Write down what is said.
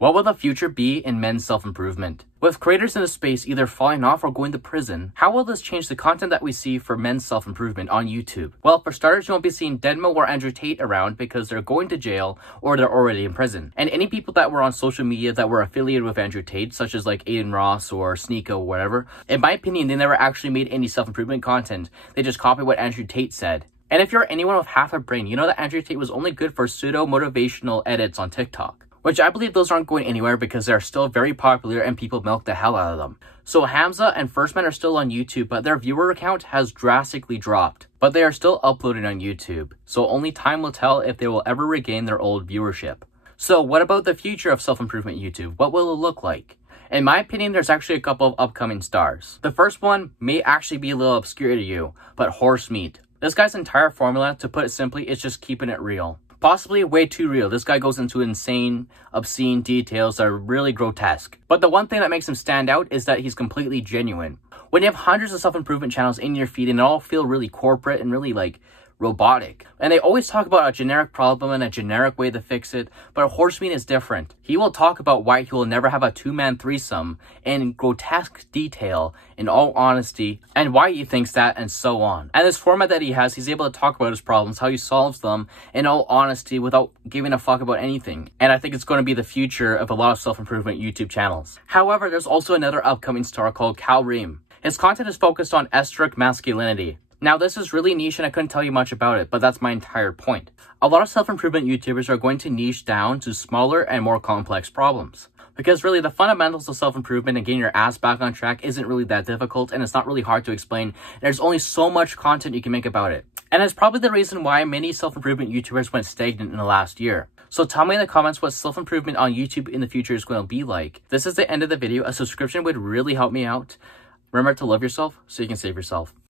What will the future be in men's self-improvement? With creators in the space either falling off or going to prison, how will this change the content that we see for men's self-improvement on YouTube? Well, for starters, you won't be seeing Deadmo or Andrew Tate around because they're going to jail or they're already in prison. And any people that were on social media that were affiliated with Andrew Tate, such as like Aiden Ross or Sneeko or whatever, in my opinion, they never actually made any self-improvement content. They just copied what Andrew Tate said. And if you're anyone with half a brain, you know that Andrew Tate was only good for pseudo-motivational edits on TikTok. Which I believe those aren't going anywhere because they're still very popular and people milk the hell out of them. So Hamza and First Man are still on YouTube, but their viewer count has drastically dropped. But they are still uploading on YouTube, so only time will tell if they will ever regain their old viewership. So what about the future of self-improvement YouTube? What will it look like? In my opinion, there's actually a couple of upcoming stars. The first one may actually be a little obscure to you, but Horse Meat. This guy's entire formula, to put it simply, is just keeping it real. Possibly way too real. This guy goes into insane, obscene details that are really grotesque. But the one thing that makes him stand out is that he's completely genuine. When you have hundreds of self-improvement channels in your feed and they all feel really corporate and really like robotic, and they always talk about a generic problem and a generic way to fix it, but Horsemeat is different. He will talk about why he will never have a two-man threesome in grotesque detail, in all honesty, and why he thinks that, and so on. And this format that he has, he's able to talk about his problems, how he solves them, in all honesty, without giving a fuck about anything. And I think it's going to be the future of a lot of self-improvement YouTube channels. However, there's also another upcoming star called Cal Reem. His content is focused on estric masculinity. Now, this is really niche and I couldn't tell you much about it, but that's my entire point. A lot of self-improvement YouTubers are going to niche down to smaller and more complex problems. Because really, the fundamentals of self-improvement and getting your ass back on track isn't really that difficult, and it's not really hard to explain. There's only so much content you can make about it. And it's probably the reason why many self-improvement YouTubers went stagnant in the last year. So tell me in the comments what self-improvement on YouTube in the future is going to be like. This is the end of the video. A subscription would really help me out. Remember to love yourself so you can save yourself.